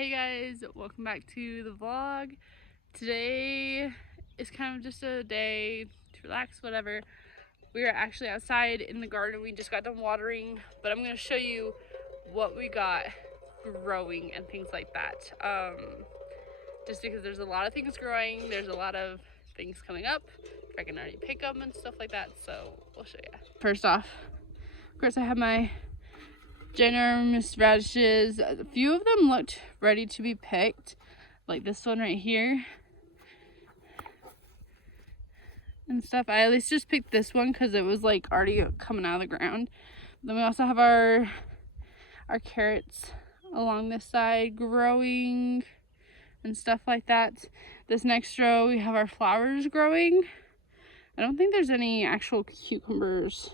Hey guys, welcome back to the vlog. Today is kind of just a day to relax, whatever. We are actually outside in the garden. We just got done watering, but I'm going to show you what we got growing and things like that. Just because there's a lot of things growing, there's a lot of things coming up. I can already pick them and stuff like that, so we'll show you. First off, of course I have my ginormous radishes. A few of them looked ready to be picked, like this one right here and stuff. I at least just picked this one because it was like already coming out of the ground. Then we also have our carrots along this side growing and stuff like that. This next row we have our flowers growing. I don't think there's any actual cucumbers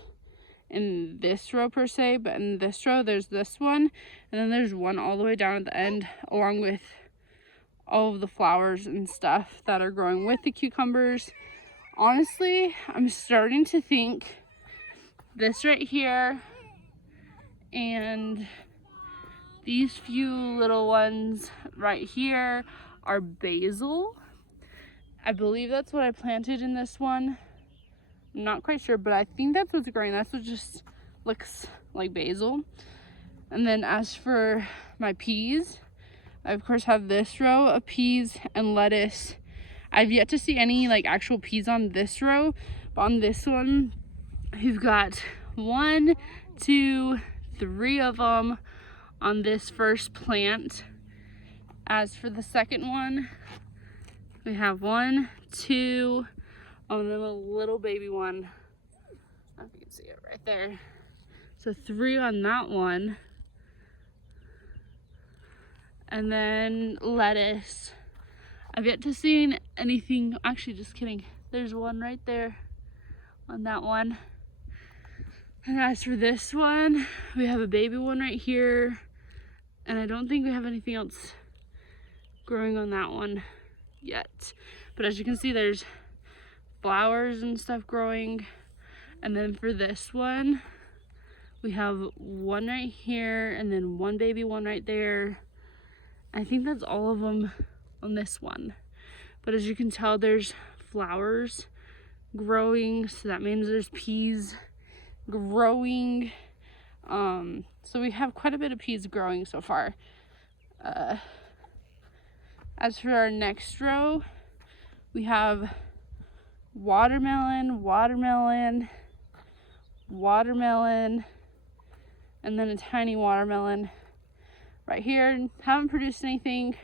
in this row per se, but in this row there's this one, and then there's one all the way down at the end along with all of the flowers and stuff that are growing with the cucumbers. Honestly, I'm starting to think this right here and these few little ones right here are basil. I believe that's what I planted in this one. I'm not quite sure, but I think that's what's growing. That's what just looks like basil. And then as for my peas, I of course have this row of peas and lettuce. I've yet to see any like actual peas on this row, but on this one, we've got 1, 2, 3 of them on this first plant. As for the second one, we have 1, 2, and then a little baby one. I don't know if you can see it right there. So 3 on that one. And then lettuce. I've yet to see anything, actually just kidding. There's one right there on that one. And as for this one, we have a baby one right here. And I don't think we have anything else growing on that one yet. But as you can see, there's flowers and stuff growing. And then for this one, we have one right here and then one baby one right there. I think that's all of them on this one. But as you can tell, there's flowers growing, so that means there's peas growing. So we have quite a bit of peas growing so far. As for our next row, we have watermelon, watermelon, watermelon, and then a tiny watermelon right here. Haven't produced anything.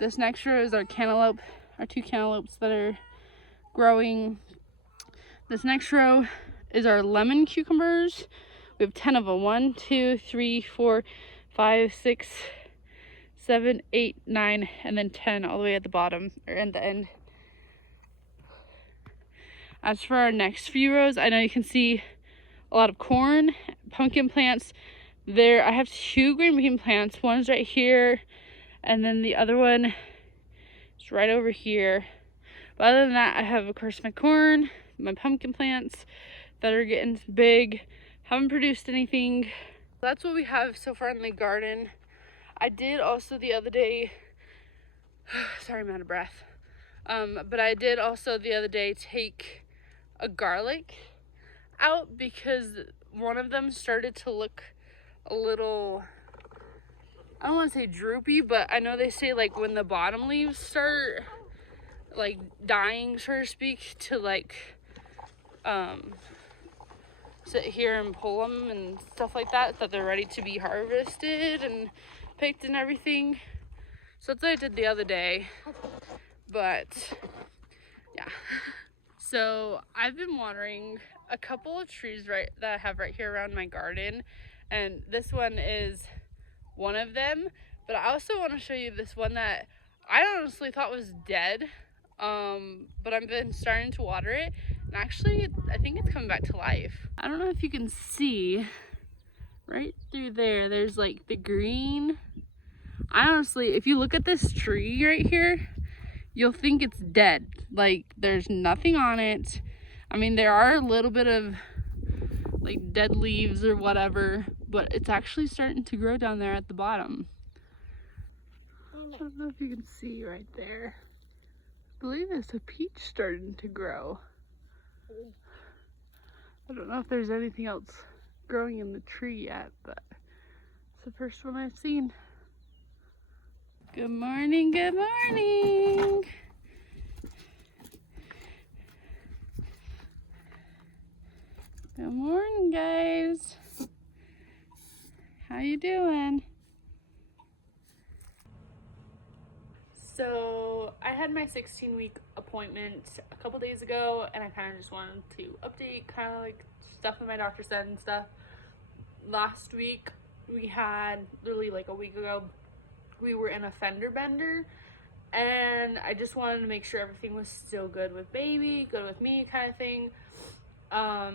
This next row is our cantaloupe, our 2 cantaloupes that are growing. This next row is our lemon cucumbers. We have 10 of them. 1, 2, 3, 4, 5, 6, 7, 8, 9, and then 10 all the way at the bottom or at the end. As for our next few rows, I know you can see a lot of corn, pumpkin plants. There, I have 2 green bean plants. One's right here, and then the other one is right over here. But other than that, I have, of course, my corn, my pumpkin plants that are getting big. Haven't produced anything. That's what we have so far in the garden. I did also the other day, sorry, I'm out of breath. But I did also the other day take a garlic out because one of them started to look a little, I don't want to say droopy, but I know they say like when the bottom leaves start like dying, so to speak, to like sit here and pull them and stuff like that, that they're ready to be harvested and picked and everything. So that's what I did the other day, but yeah. So I've been watering a couple of trees that I have right here around my garden, and this one is one of them. But I also want to show you this one that I honestly thought was dead, but I've been starting to water it, and actually I think it's coming back to life. I don't know if you can see right through there, there's like the green. I honestly, if you look at this tree right here, you'll think it's dead. Like there's nothing on it. I mean, there are a little bit of like dead leaves or whatever, but it's actually starting to grow down there at the bottom. I don't know if you can see right there. I believe it's a peach starting to grow. I don't know if there's anything else growing in the tree yet, but it's the first one I've seen. Good morning, good morning. Good morning, guys. How you doing? So I had my 16-week appointment a couple days ago, and I kind of just wanted to update kind of like stuff that my doctor said and stuff. Last week we had, literally like a week ago, we were in a fender bender, and I just wanted to make sure everything was still good with baby, good with me kind of thing.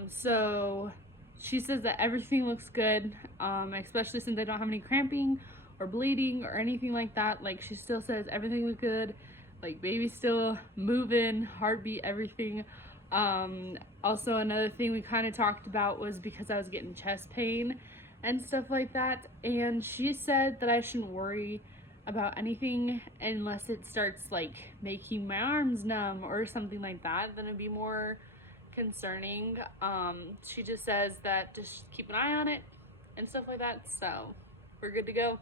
So she says that everything looks good, especially since I don't have any cramping or bleeding or anything like that. Like, she still says everything was good, like baby's still moving, heartbeat, everything. Also, another thing we kind of talked about was because I was getting chest pain and stuff like that, and she said that I shouldn't worry about anything unless it starts like making my arms numb or something like that. Then it'd be more concerning. She just says that just keep an eye on it and stuff like that, so we're good to go.